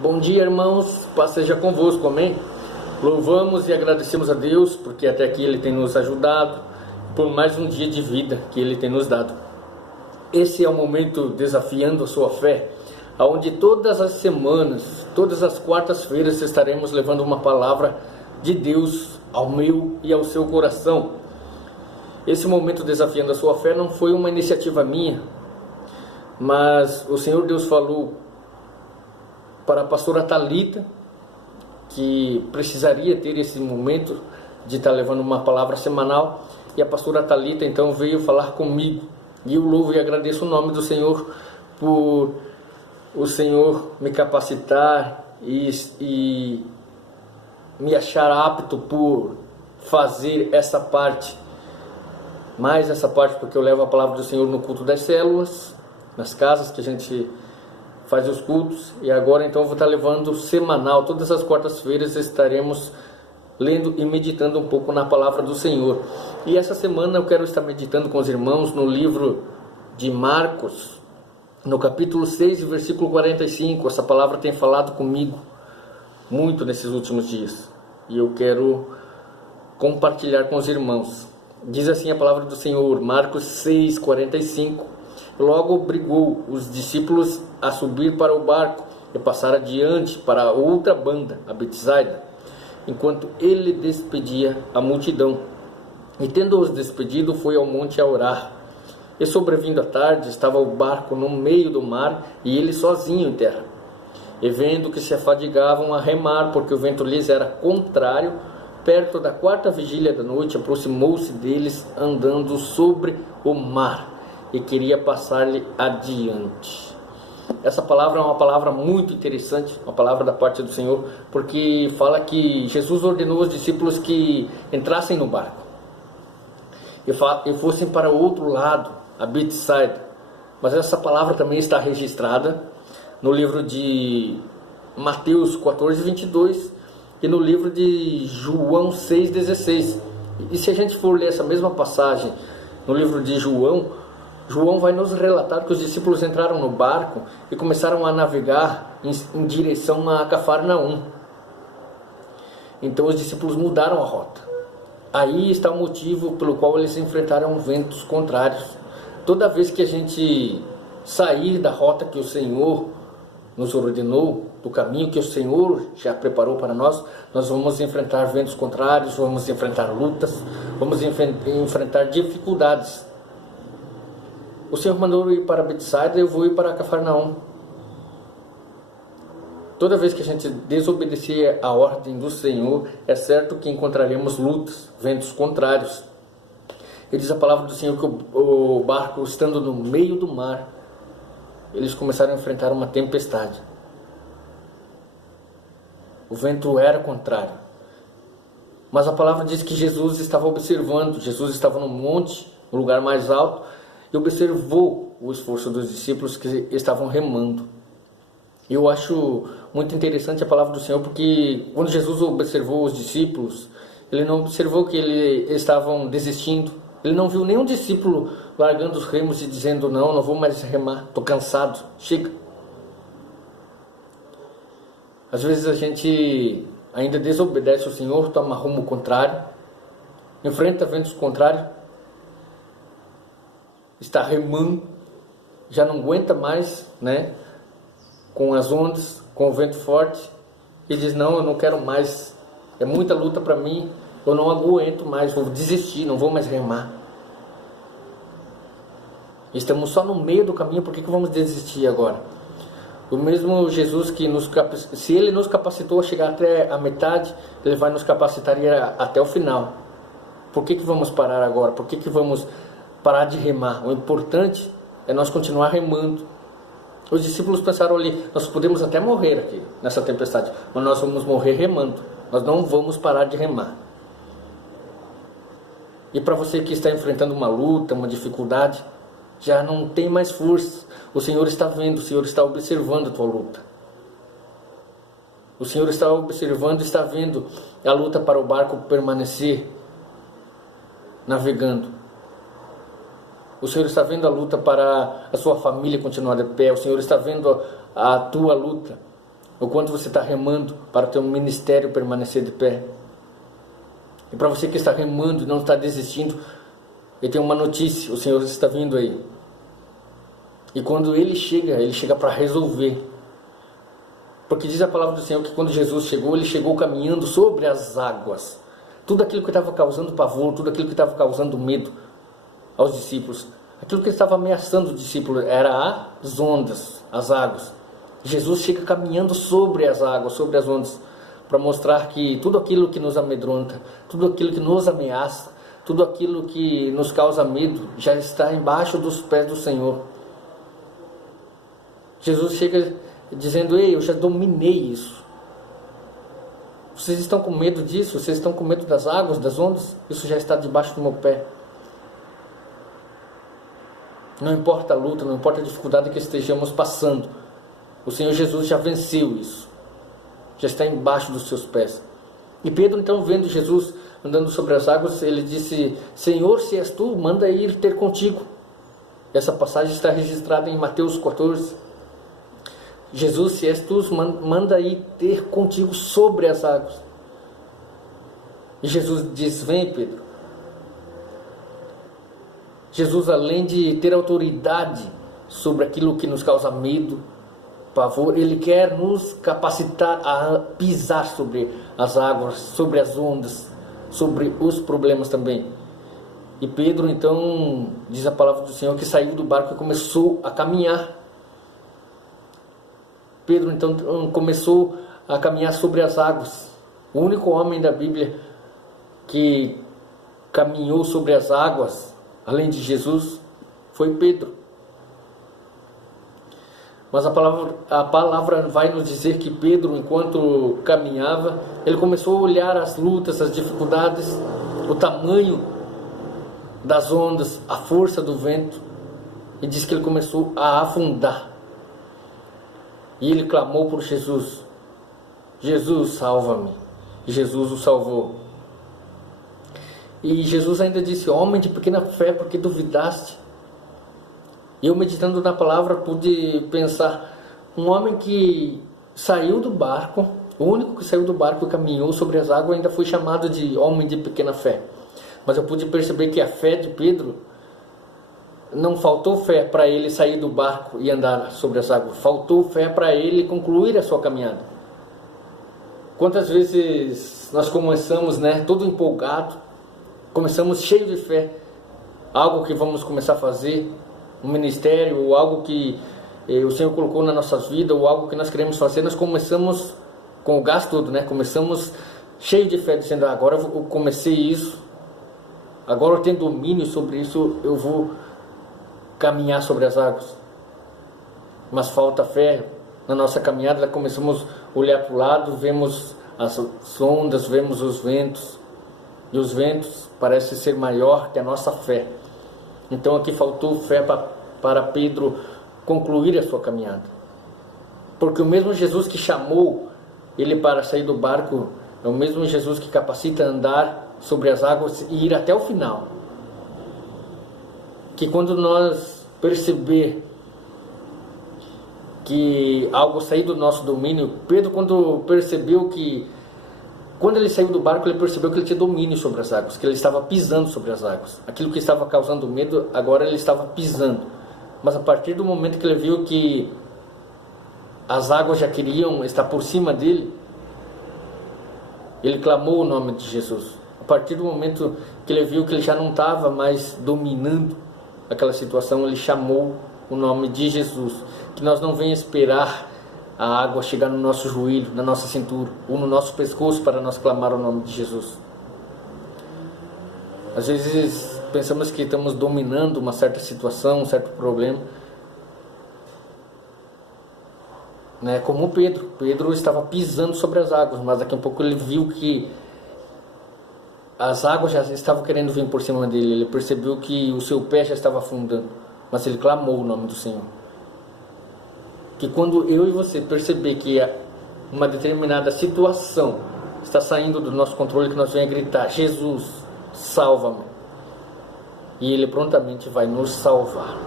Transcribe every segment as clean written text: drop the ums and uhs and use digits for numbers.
Bom dia, irmãos, paz seja convosco, amém? Louvamos e agradecemos a Deus, porque até aqui Ele tem nos ajudado, por mais um dia de vida que Ele tem nos dado. Esse é o momento desafiando a sua fé, onde todas as semanas, todas as quartas-feiras estaremos levando uma palavra de Deus ao meu e ao seu coração. Esse momento desafiando a sua fé não foi uma iniciativa minha, mas o Senhor Deus falou para a pastora Thalita que precisaria ter esse momento de estar levando uma palavra semanal, e a pastora Thalita então veio falar comigo, e eu louvo e agradeço o nome do Senhor por o Senhor me capacitar e me achar apto por fazer essa parte, mais essa parte porque eu levo a palavra do Senhor no culto das células, nas casas que a gente faz os cultos, e agora então eu vou estar levando semanal, todas as quartas-feiras estaremos lendo e meditando um pouco na palavra do Senhor. E essa semana eu quero estar meditando com os irmãos no livro de Marcos, no capítulo 6, versículo 45. Essa palavra tem falado comigo muito nesses últimos dias, e eu quero compartilhar com os irmãos. Diz assim a palavra do Senhor, Marcos 6, 45. Logo obrigou os discípulos a subir para o barco e passar adiante para a outra banda, a Betsaida, enquanto ele despedia a multidão. E tendo-os despedido, foi ao monte a orar. E sobrevindo a tarde, estava o barco no meio do mar e ele sozinho em terra. E vendo que se afadigavam a remar, porque o vento lhes era contrário, perto da quarta vigília da noite, aproximou-se deles andando sobre o mar e queria passar-lhe adiante. Essa palavra é uma palavra muito interessante, uma palavra da parte do Senhor, porque fala que Jesus ordenou aos discípulos que entrassem no barco e fossem para o outro lado, a Betsaida. Mas essa palavra também está registrada no livro de Mateus 14, 22 e no livro de João 6, 16. E se a gente for ler essa mesma passagem no livro de João vai nos relatar que os discípulos entraram no barco e começaram a navegar em direção a Cafarnaum. Então os discípulos mudaram a rota. Aí está o motivo pelo qual eles enfrentaram ventos contrários. Toda vez que a gente sair da rota que o Senhor nos ordenou, do caminho que o Senhor já preparou para nós, nós vamos enfrentar ventos contrários, vamos enfrentar lutas, vamos enfrentar dificuldades. O Senhor mandou eu ir para Betsaida, eu vou ir para Cafarnaum. Toda vez que a gente desobedecer a ordem do Senhor, é certo que encontraremos lutas, ventos contrários. E diz a palavra do Senhor que o barco, estando no meio do mar, eles começaram a enfrentar uma tempestade. O vento era contrário. Mas a palavra diz que Jesus estava observando, Jesus estava no monte, no lugar mais alto, e observou o esforço dos discípulos que estavam remando. Eu acho muito interessante a palavra do Senhor, porque quando Jesus observou os discípulos, ele não observou que eles estavam desistindo. Ele não viu nenhum discípulo largando os remos e dizendo: não vou mais remar, estou cansado, chega. Às vezes a gente ainda desobedece ao Senhor, toma rumo contrário, enfrenta ventos contrários, está remando, já não aguenta mais, com as ondas, com o vento forte, e diz: não, eu não quero mais, é muita luta para mim, eu não aguento mais, vou desistir, não vou mais remar. Estamos só no meio do caminho, por que vamos desistir agora? O mesmo Jesus que se Ele nos capacitou a chegar até a metade, Ele vai nos capacitar até o final. Por que vamos parar agora? Por que vamos parar de remar? O importante é nós continuar remando. Os discípulos pensaram ali: nós podemos até morrer aqui nessa tempestade, mas nós vamos morrer remando, nós não vamos parar de remar. E para você que está enfrentando uma luta, uma dificuldade, já não tem mais força, o Senhor está vendo, o Senhor está observando a tua luta. O Senhor está observando, está vendo a luta para o barco permanecer navegando. O Senhor está vendo a luta para a sua família continuar de pé. O Senhor está vendo a tua luta, o quanto você está remando para ter um ministério permanecer de pé. E para você que está remando e não está desistindo, eu tenho uma notícia: o Senhor está vindo aí. E quando Ele chega para resolver. Porque diz a palavra do Senhor que quando Jesus chegou, Ele chegou caminhando sobre as águas. Tudo aquilo que estava causando pavor, tudo aquilo que estava causando medo aos discípulos, aquilo que estava ameaçando os discípulos, era as ondas, as águas. Jesus chega caminhando sobre as águas, sobre as ondas, para mostrar que tudo aquilo que nos amedronta, tudo aquilo que nos ameaça, tudo aquilo que nos causa medo, já está embaixo dos pés do Senhor. Jesus chega dizendo: ei, eu já dominei isso. Vocês estão com medo disso? Vocês estão com medo das águas, das ondas? Isso já está debaixo do meu pé. Não importa a luta, não importa a dificuldade que estejamos passando, o Senhor Jesus já venceu isso. Já está embaixo dos seus pés. E Pedro, então, vendo Jesus andando sobre as águas, ele disse: Senhor, se és tu, manda ir ter contigo. Essa passagem está registrada em Mateus 14. Jesus, se és tu, manda ir ter contigo sobre as águas. E Jesus diz: vem, Pedro. Jesus, além de ter autoridade sobre aquilo que nos causa medo, pavor, Ele quer nos capacitar a pisar sobre as águas, sobre as ondas, sobre os problemas também. E Pedro, então, diz a palavra do Senhor, que saiu do barco e começou a caminhar. Pedro, então, começou a caminhar sobre as águas. O único homem da Bíblia que caminhou sobre as águas, além de Jesus, foi Pedro. Mas a palavra vai nos dizer que Pedro, enquanto caminhava, ele começou a olhar as lutas, as dificuldades, o tamanho das ondas, a força do vento, e diz que ele começou a afundar. E ele clamou por Jesus: Jesus, salva-me. E Jesus o salvou. E Jesus ainda disse: homem de pequena fé, por que duvidaste? E eu, meditando na palavra, pude pensar: um homem que saiu do barco, o único que saiu do barco e caminhou sobre as águas, ainda foi chamado de homem de pequena fé. Mas eu pude perceber que a fé de Pedro, não faltou fé para ele sair do barco e andar sobre as águas. Faltou fé para ele concluir a sua caminhada. Quantas vezes nós começamos, todo empolgado, começamos cheio de fé, algo que vamos começar a fazer, um ministério, ou algo que o Senhor colocou na nossa vida, ou algo que nós queremos fazer, nós começamos com o gás todo, começamos cheio de fé, dizendo: agora eu comecei isso, agora eu tenho domínio sobre isso, eu vou caminhar sobre as águas. Mas falta fé na nossa caminhada. Começamos a olhar para o lado, vemos as ondas, vemos os ventos, e os ventos parecem ser maior que a nossa fé. Então aqui faltou fé para Pedro concluir a sua caminhada, porque o mesmo Jesus que chamou ele para sair do barco é o mesmo Jesus que capacita a andar sobre as águas e ir até o final. Que quando nós perceber que algo saiu do nosso domínio, Pedro, quando ele saiu do barco, ele percebeu que ele tinha domínio sobre as águas, que ele estava pisando sobre as águas. Aquilo que estava causando medo, agora ele estava pisando. Mas a partir do momento que ele viu que as águas já queriam estar por cima dele, ele clamou o nome de Jesus. A partir do momento que ele viu que ele já não estava mais dominando aquela situação, ele chamou o nome de Jesus. Que nós não venhamos esperar a água chegar no nosso joelho, na nossa cintura, ou no nosso pescoço para nós clamar o nome de Jesus. Às vezes pensamos que estamos dominando uma certa situação, um certo problema, como Pedro estava pisando sobre as águas, mas daqui a pouco ele viu que as águas já estavam querendo vir por cima dele. Ele percebeu que o seu pé já estava afundando, mas ele clamou o nome do Senhor. Que quando eu e você perceber que uma determinada situação está saindo do nosso controle, que nós venhamos gritar: Jesus, salva-me, e Ele prontamente vai nos salvar.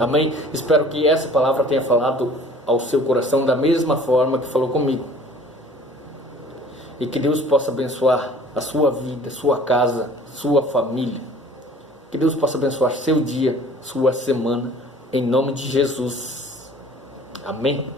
Amém? Espero que essa palavra tenha falado ao seu coração da mesma forma que falou comigo. E que Deus possa abençoar a sua vida, sua casa, sua família. Que Deus possa abençoar seu dia, sua semana, em nome de Jesus. Amém.